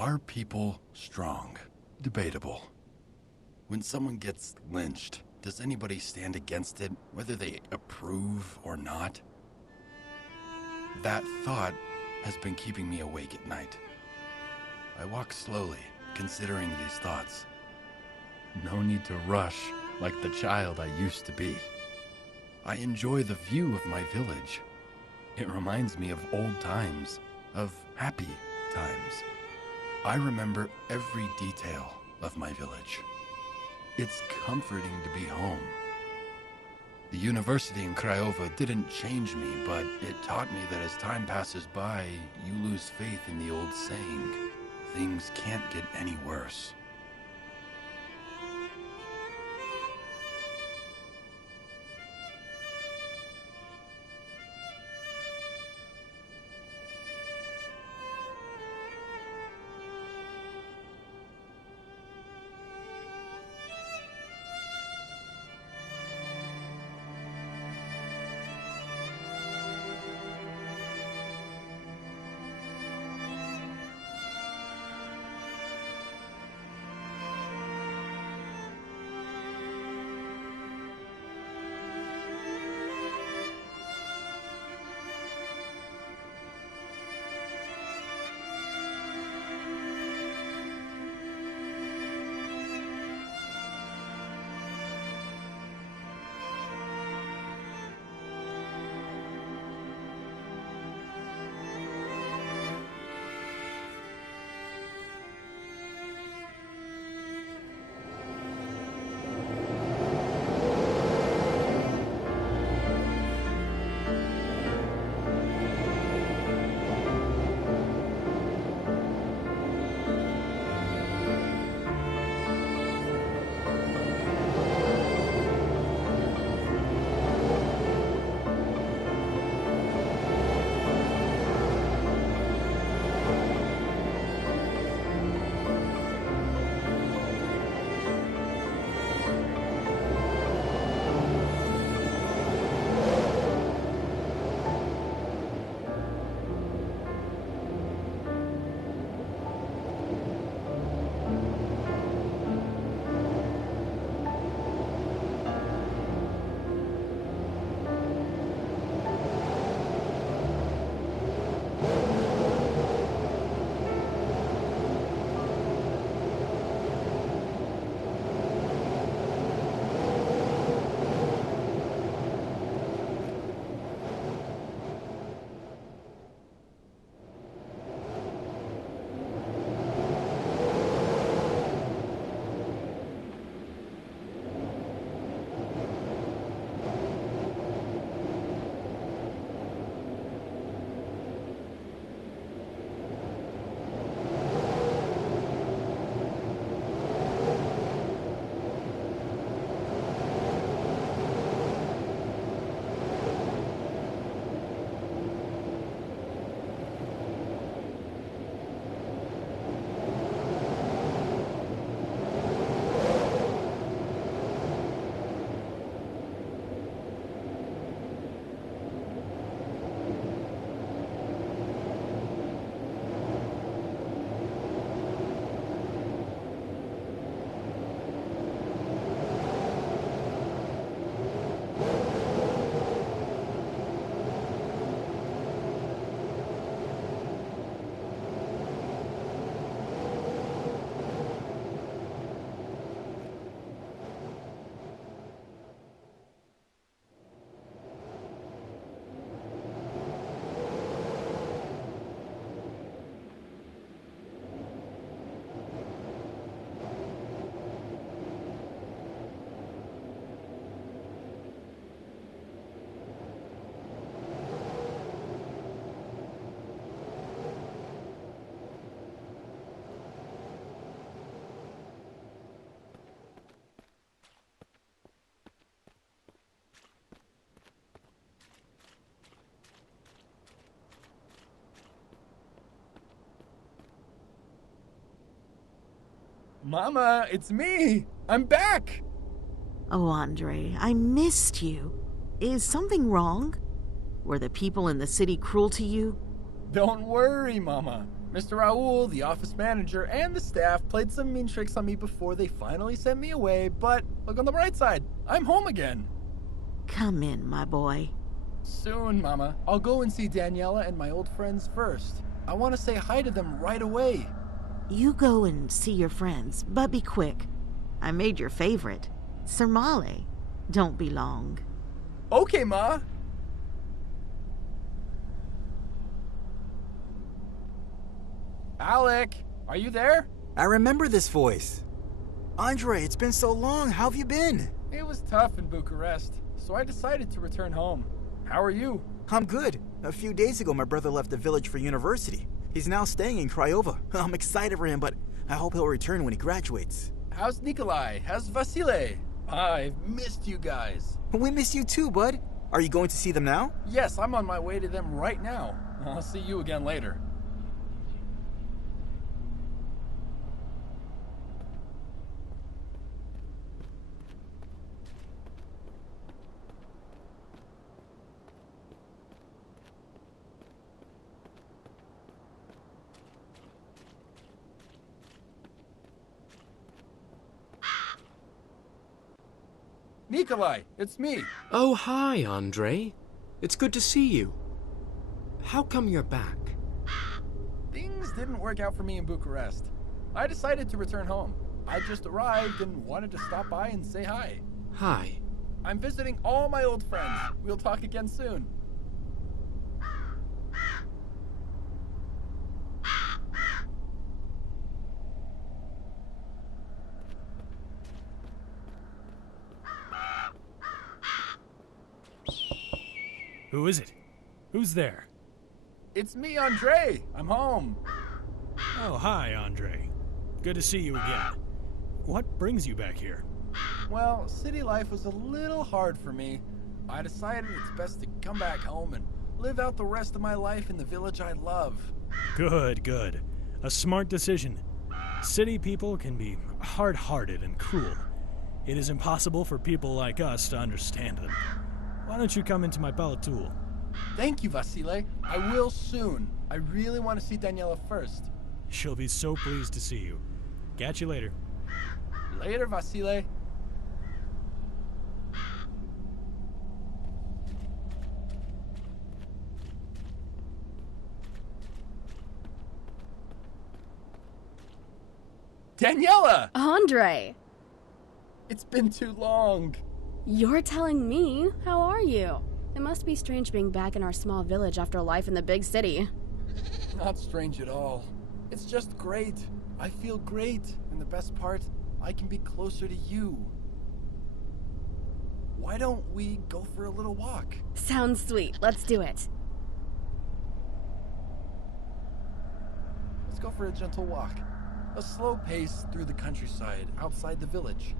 Are people strong? Debatable. When someone gets lynched, does anybody stand against it, whether they approve or not? That thought has been keeping me awake at night. I walk slowly, considering these thoughts. No need to rush like the child I used to be. I enjoy the view of my village. It reminds me of old times, of happy times. I remember every detail of my village. It's comforting to be home. The university in Craiova didn't change me, but it taught me that as time passes by, you lose faith in the old saying, things can't get any worse. Mama, it's me! I'm back! Oh, Andre, I missed you. Is something wrong? Were the people in the city cruel to you? Don't worry, Mama. Mr. Raul, the office manager, and the staff played some mean tricks on me before they finally sent me away, but look on the bright side. I'm home again. Come in, my boy. Soon, Mama. I'll go and see Daniela and my old friends first. I want to say hi to them right away. You go and see your friends, but be quick. I made your favorite, Sermale. Don't be long. Okay, Ma. Alec, are you there? I remember this voice. Andre, it's been so long. How have you been? It was tough in Bucharest, so I decided to return home. How are you? I'm good. A few days ago, my brother left the village for university. He's now staying in Craiova. I'm excited for him, but I hope he'll return when he graduates. How's Nikolai? How's Vasile? I've missed you guys. We miss you too, bud. Are you going to see them now? Yes, I'm on my way to them right now. I'll see you again later. Nikolai, it's me. Oh, hi, Andre. It's good to see you. How come you're back? Things didn't work out for me in Bucharest. I decided to return home. I just arrived and wanted to stop by and say hi. Hi. I'm visiting all my old friends. We'll talk again soon. Who is it? Who's there? It's me, Andre. I'm home. Oh, hi, Andre. Good to see you again. What brings you back here? Well, city life was a little hard for me. I decided it's best to come back home and live out the rest of my life in the village I love. Good, good. A smart decision. City people can be hard-hearted and cruel. It is impossible for people like us to understand them. Why don't you come into my palatul? Thank you, Vasile. I will soon. I really want to see Daniela first. She'll be so pleased to see you. Catch you later. Later, Vasile. Daniela! Andre! It's been too long. You're telling me? How are you? It must be strange being back in our small village after life in the big city. Not strange at all. It's just great. I feel great. And the best part, I can be closer to you. Why don't we go for a little walk? Sounds sweet. Let's do it. Let's go for a gentle walk. A slow pace through the countryside outside the village.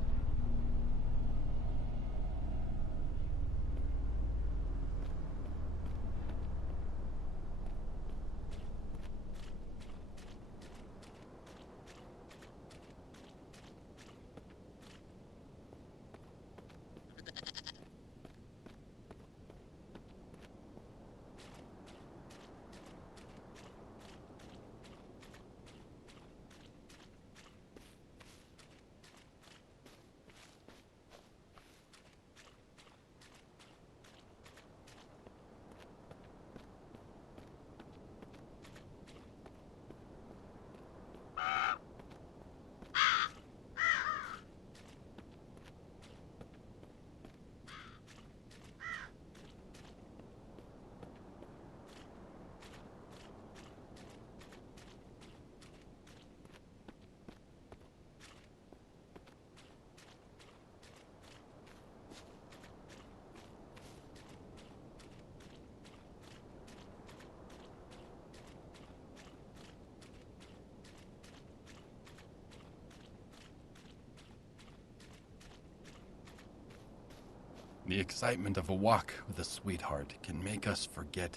The excitement of a walk with a sweetheart can make us forget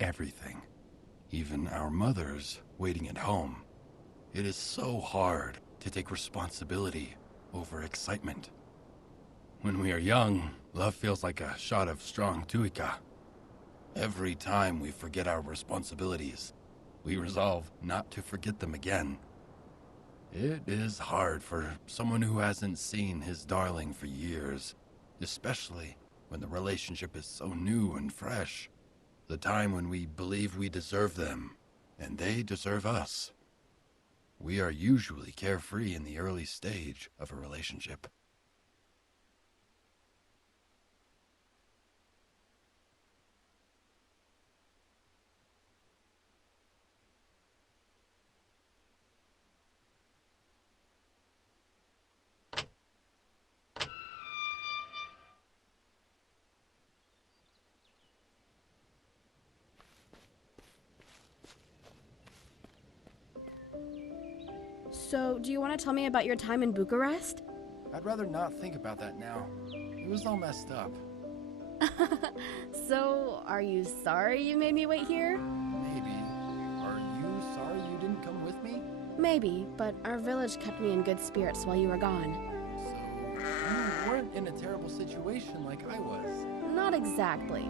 everything, even our mothers waiting at home. It is so hard to take responsibility over excitement. When we are young, love feels like a shot of strong tuica. Every time we forget our responsibilities, we resolve not to forget them again. It is hard for someone who hasn't seen his darling for years, especially when the relationship is so new and fresh. The time when we believe we deserve them, and they deserve us. We are usually carefree in the early stage of a relationship. So, do you want to tell me about your time in Bucharest? I'd rather not think about that now. It was all messed up. So, are you sorry you made me wait here? Maybe. Are you sorry you didn't come with me? Maybe, but our village kept me in good spirits while you were gone. So, you weren't in a terrible situation like I was. Not exactly.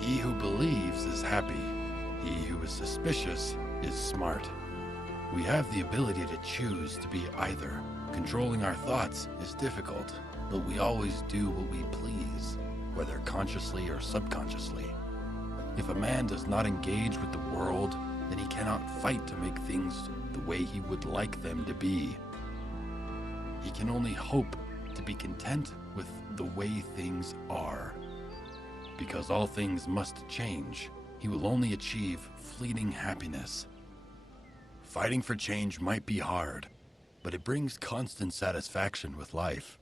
He who believes is happy. He who is suspicious is smart. We have the ability to choose to be either. Controlling our thoughts is difficult, but we always do what we please, whether consciously or subconsciously. If a man does not engage with the world, then he cannot fight to make things the way he would like them to be. He can only hope to be content with the way things are. Because all things must change, he will only achieve fleeting happiness. Fighting for change might be hard, but it brings constant satisfaction with life.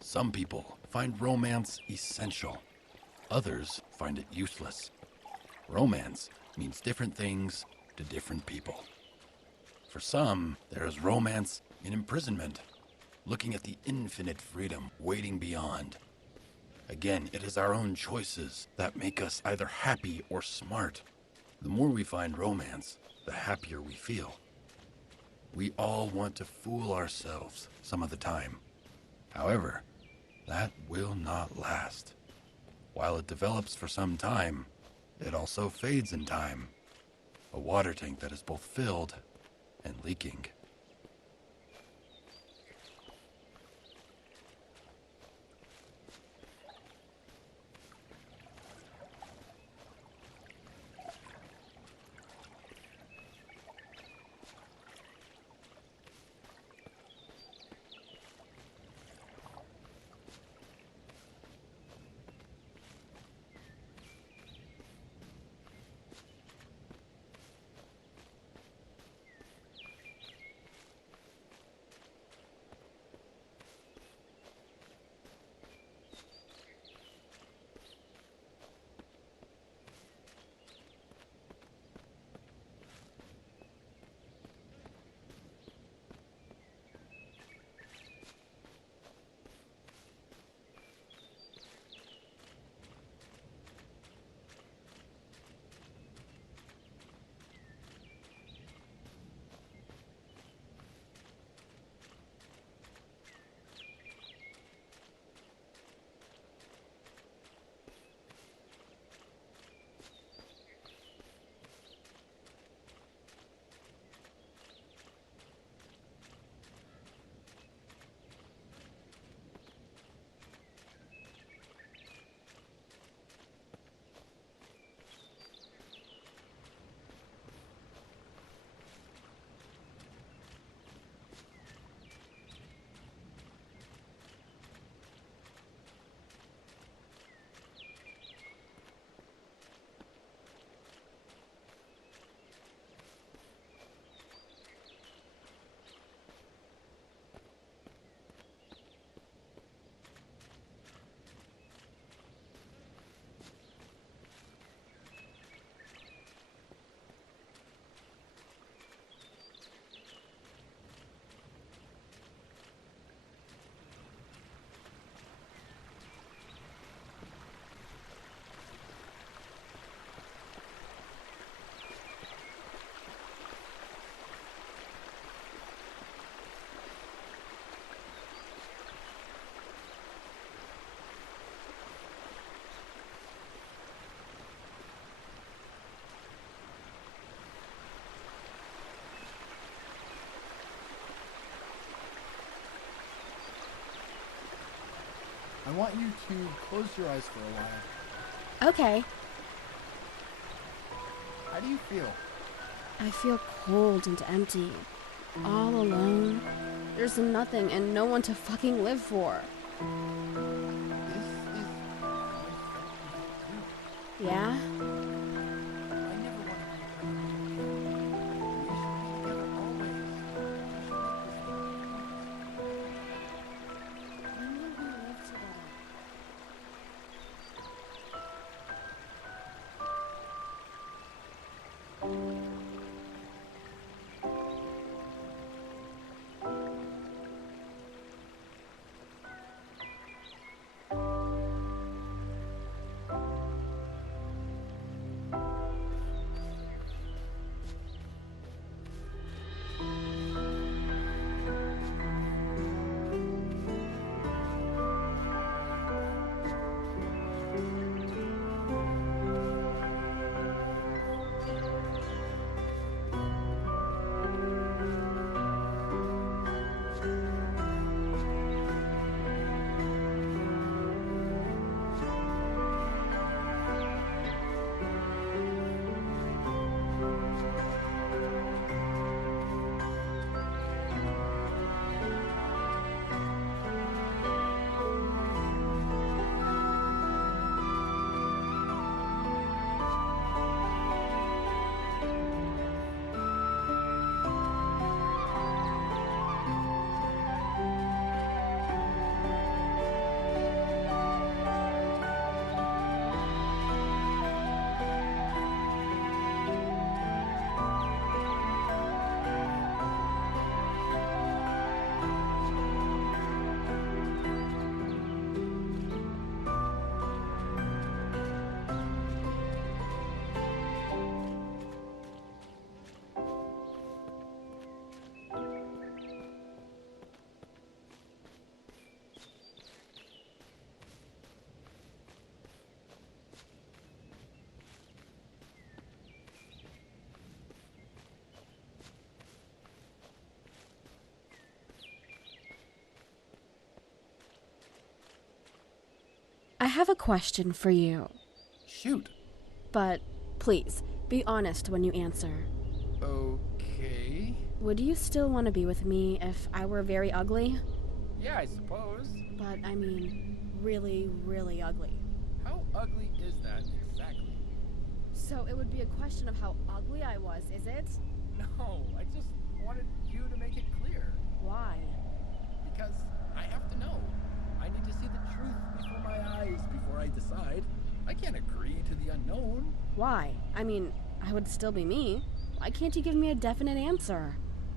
Some people find romance essential. Others find it useless. Romance means different things to different people. For some, there is romance in imprisonment, looking at the infinite freedom waiting beyond. Again, it is our own choices that make us either happy or smart. The more we find romance, the happier we feel. We all want to fool ourselves some of the time. However, That will not last. While it develops for some time, it also fades in time. A water tank that is both filled and leaking. I want you to close your eyes for a while. Okay. How do you feel? I feel cold and empty. All alone. There's nothing and no one to fucking live for. This is how I felt too. Yeah? I never wanted to be we should be together always. We should make this When will we live together? have a question for you. Shoot. But please, be honest when you answer. Okay. Would you still want to be with me if I were very ugly? Yeah, I suppose. But I mean, really, really ugly. How ugly is that exactly? So it would be a question of how ugly I was, is it? No, I just wanted you to make it clear. Why? Because I have to know. I need to see the truth before my eyes before I decide. I can't agree to the unknown. Why? I mean, I would still be me. Why can't you give me a definite answer?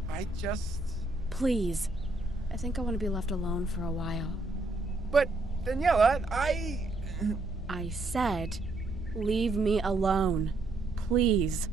I just... Please. I think I want to be left alone for a while. But, Daniela, I said, leave me alone. Please.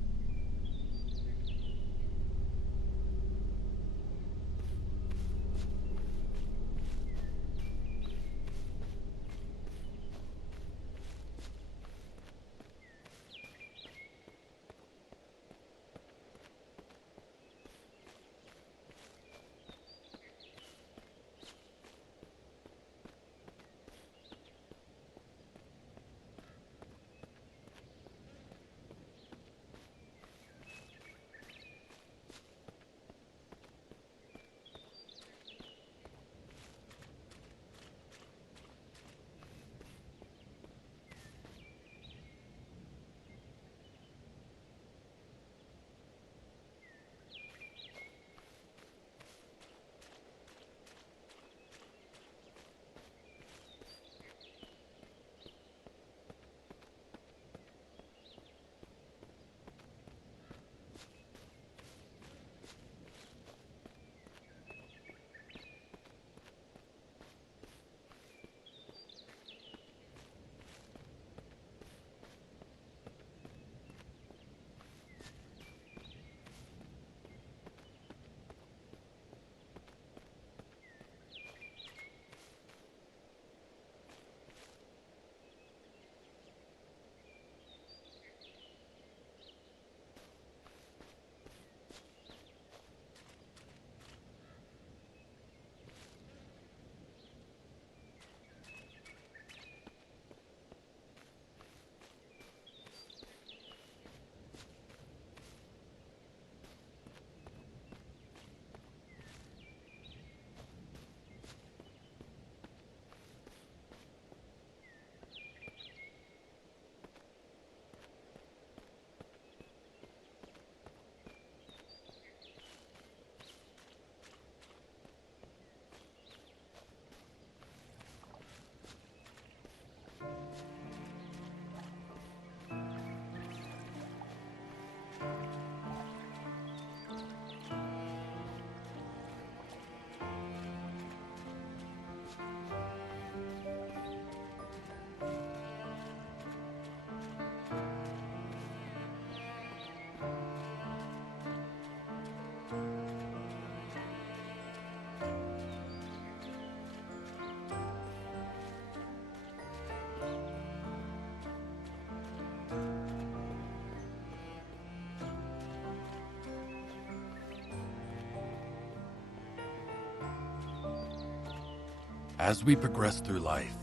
As we progress through life,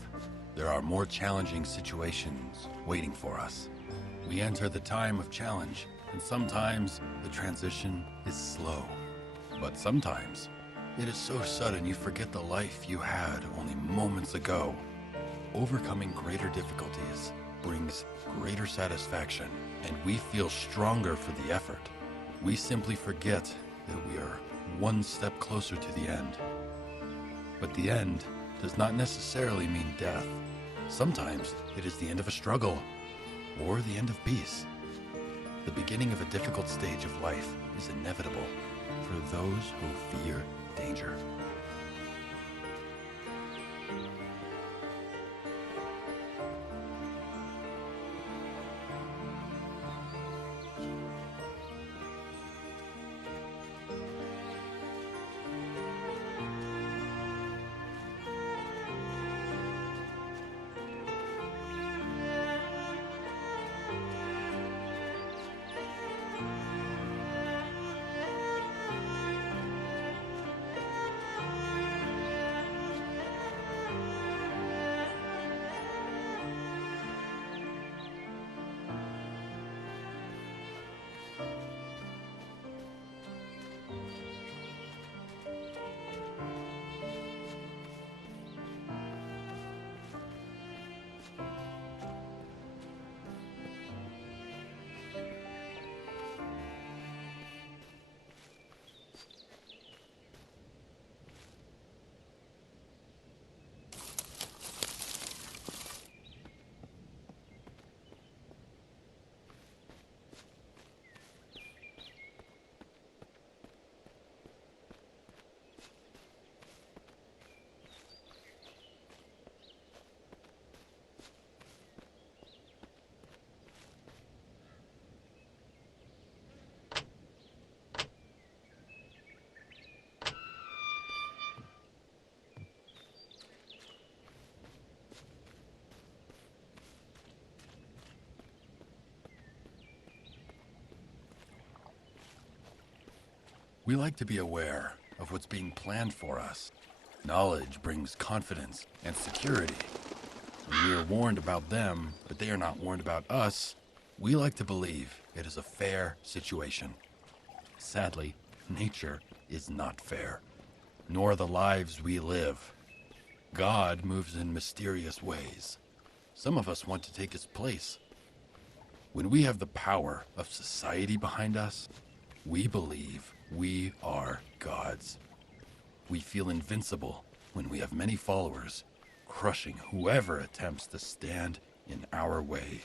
there are more challenging situations waiting for us. We enter the time of challenge, and sometimes the transition is slow. But sometimes it is so sudden you forget the life you had only moments ago. Overcoming greater difficulties brings greater satisfaction, and we feel stronger for the effort. We simply forget that we are one step closer to the end. But the end does not necessarily mean death. Sometimes it is the end of a struggle, or the end of peace. The beginning of a difficult stage of life is inevitable for those who fear danger. We like to be aware of what's being planned for us. Knowledge brings confidence and security. When we are warned about them, but they are not warned about us, we like to believe it is a fair situation. Sadly, nature is not fair, nor the lives we live. God moves in mysterious ways. Some of us want to take his place. When we have the power of society behind us, we believe we are gods. We feel invincible when we have many followers, crushing whoever attempts to stand in our way.